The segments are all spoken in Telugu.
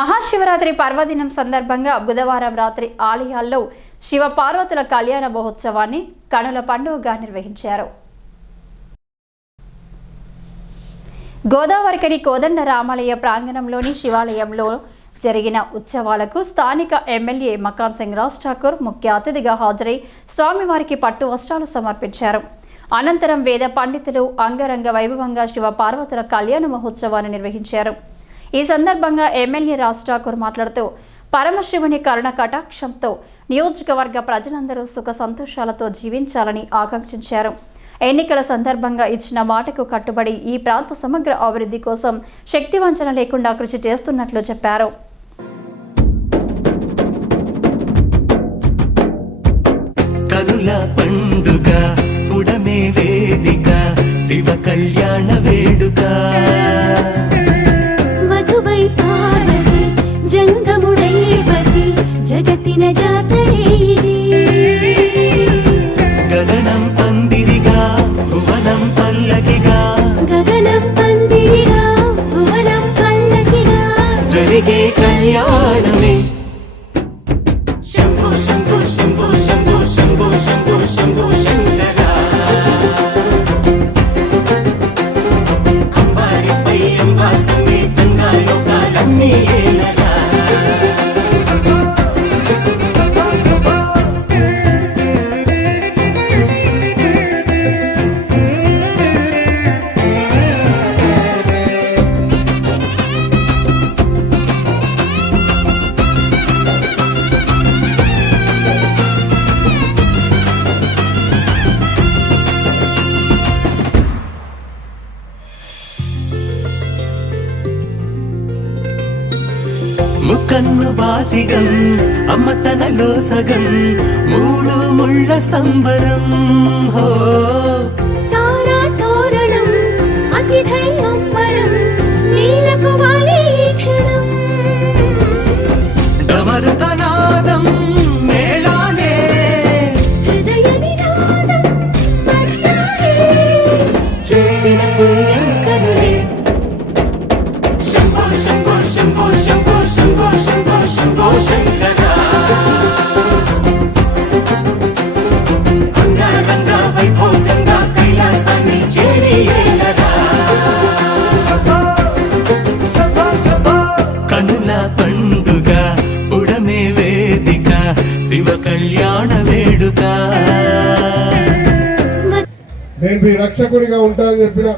మహాశివరాత్రి పర్వదినం సందర్భంగా బుధవారం రాత్రి ఆలయాల్లో శివ పార్వతుల కళ్యాణ మహోత్సవాన్ని కనుల పండుగగా నిర్వహించారు. గోదావరికని కోదండ రామాలయ ప్రాంగణంలోని శివాలయంలో జరిగిన ఉత్సవాలకు స్థానిక ఎమ్మెల్యే మకాన్ సింగ్ రాజ్ ఠాకూర్ ముఖ్య అతిథిగా హాజరై స్వామివారికి పట్టు వస్త్రాలు సమర్పించారు. అనంతరం వేద పండితులు అంగరంగ వైభవంగా శివ పార్వతుల కళ్యాణ మహోత్సవాన్ని నిర్వహించారు. ఈ సందర్భంగా ఎమ్మెల్యే రాజ్ ఠాకూర్ మాట్లాడుతూ పరమశివుని కరుణ కటాక్షంతో నియోజకవర్గ ప్రజలందరూ సుఖ సంతోషాలతో జీవించాలని ఆకాంక్షించారు. ఎన్నికల సందర్భంగా ఇచ్చిన మాటకు కట్టుబడి ఈ ప్రాంత సమగ్ర అభివృద్ధి కోసం శక్తివంచన లేకుండా కృషి చేస్తున్నట్లు చెప్పారు. పండుగ పుడమే వేదిక శివ కళ్యాణ వేడుక. బాసిగం అమ్మ తనలో సగం మూడు ముళ్ళ సంబరం హో. తారా తోరణం అతిథై అంబరం నీలకు వాలి ఈ క్షణం. డమరుతనాదం మేళాలే. హృదయ నినాదం పట్టాలే చేసిన పుణ్యం పండుగ ఉడమే వేదిక శివ కళ్యాణ వేడుక. నేను మీ రక్షకుడిగా ఉంటానని చెప్పిన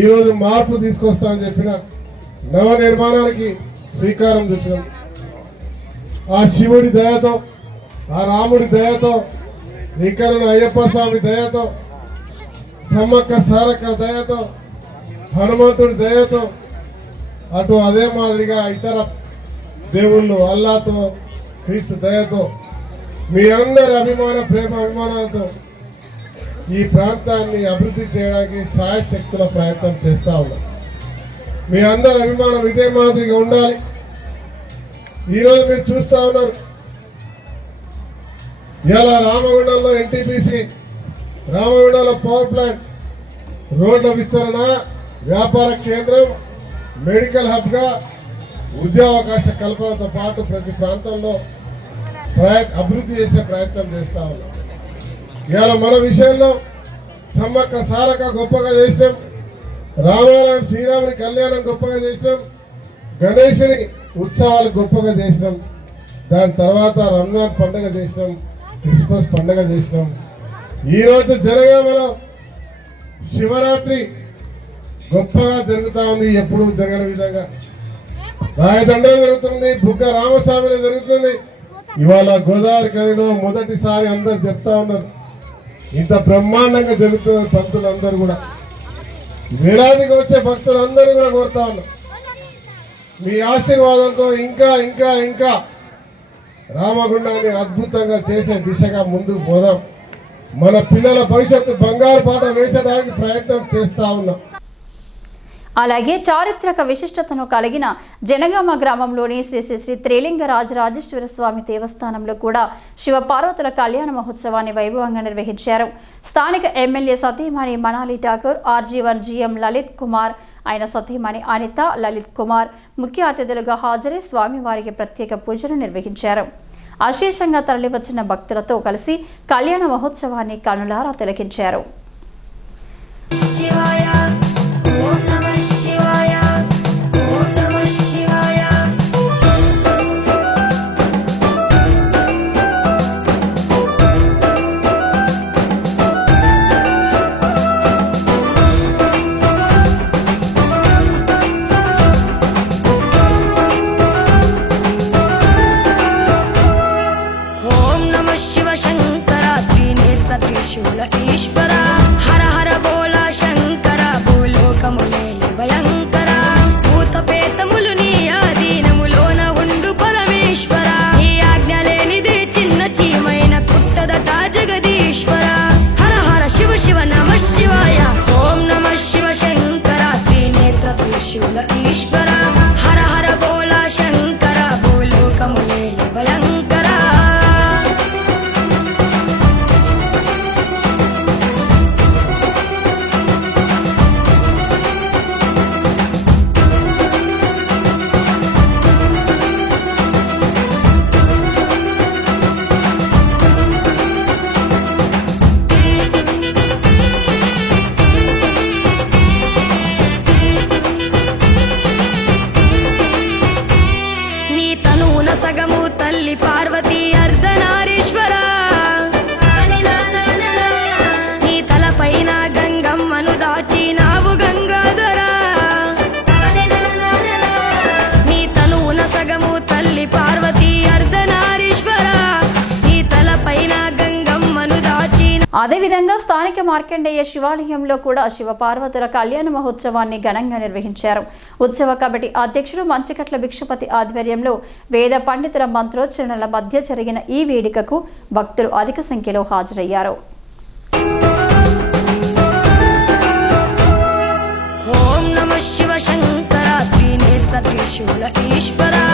ఈరోజు మార్పు తీసుకొస్తానని చెప్పిన నవ నిర్మాణానికి శ్రీకారం చుట్టినాం ఆ శివుడి దయతో ఆ రాముడి దయతో ఇక్కడ అయ్యప్ప స్వామి దయతో సమ్మక్క సారక్క దయతో హనుమంతుడి దయతో అటు అదే మాదిరిగా ఇతర దేవుళ్ళు అల్లాతో క్రీస్తు దయతో మీ అందరి అభిమాన ప్రేమ అభిమానాలతో ఈ ప్రాంతాన్ని అభివృద్ధి చేయడానికి సాయశక్తుల ప్రయత్నం చేస్తూ ఉన్నాం. మీ అందరి అభిమానం ఇదే మాదిరిగా ఉండాలి. ఈరోజు మీరు చూస్తా ఉన్నారు. ఇలా రామగుండంలో ఎన్టీపీసీ రామగుండంలో పవర్ ప్లాంట్ రోడ్ల విస్తరణ వ్యాపార కేంద్రం మెడికల్ హబ్గా ఉద్యోగావకాశ కల్పనతో పాటు ప్రతి ప్రాంతంలో ప్రయత్ అభివృద్ధి చేసే ప్రయత్నం చేస్తా ఉన్నాం. ఇవాళ మన విషయంలో సమ్మక్క సారక గొప్పగా చేసినాం. రామాలయం శ్రీరాముని కళ్యాణం గొప్పగా చేసినాం. గణేశుని ఉత్సవాలు గొప్పగా చేసినాం. దాని తర్వాత రంజాన్ పండుగ చేసినాం. క్రిస్మస్ పండుగ చేసినాం. ఈరోజు జనగామలో శివరాత్రి గొప్పగా జరుగుతూ ఉంది. ఎప్పుడు జరగని విధంగా. రాయదండలో జరుగుతుంది. బుగ్గ రామస్వామిలో జరుగుతుంది. ఇవాళ గోదావరి కనిలో మొదటిసారి అందరు చెప్తా ఉన్నారు. ఇంత బ్రహ్మాండంగా జరుగుతున్నారు భక్తులు అందరూ కూడా. వేలాదికి వచ్చే భక్తులు అందరూ కూడా కోరుతా ఉన్నారు. మీ ఆశీర్వాదంతో ఇంకా ఇంకా ఇంకా రామగుండాన్ని అద్భుతంగా చేసే దిశగా ముందుకు పోదాం. మన పిల్లల భవిష్యత్తు బంగారు పాట వేసడానికి ప్రయత్నం చేస్తా ఉన్నాం. అలాగే చారిత్రక విశిష్టతను కలిగిన జనగామ గ్రామంలోని శ్రీ శ్రీ శ్రీ త్రిలింగరాజ రాజేశ్వర స్వామి దేవస్థానంలో కూడా శివపార్వతుల కళ్యాణ మహోత్సవాన్ని వైభవంగా నిర్వహించారు. స్థానిక ఎమ్మెల్యే సతీమణి మనాలి ఠాకూర్ ఆర్జీవన్ జిఎం లలిత్ కుమార్ ఆయన సతీమణి అనిత లలిత్ కుమార్ ముఖ్య అతిథులుగా హాజరై స్వామివారికి ప్రత్యేక పూజలు నిర్వహించారు. అశేషంగా తరలివచ్చిన భక్తులతో కలిసి కళ్యాణ మహోత్సవాన్ని కనులారా తిలకించారు. అదేవిధంగా స్థానిక మార్కండేయ శివాలయంలో కూడా శివపార్వతుల కళ్యాణ మహోత్సవాన్ని ఘనంగా నిర్వహించారు. ఉత్సవ కమిటీ అధ్యక్షుడు మంచికట్ల భిక్షపతి ఆధ్వర్యంలో వేద పండితుల మంత్రోచ్చరణల మధ్య జరిగిన ఈ వేడుకకు భక్తులు అధిక సంఖ్యలో హాజరయ్యారు. ఓం నమ శివ శంకరాత్రి ఈశ్వరా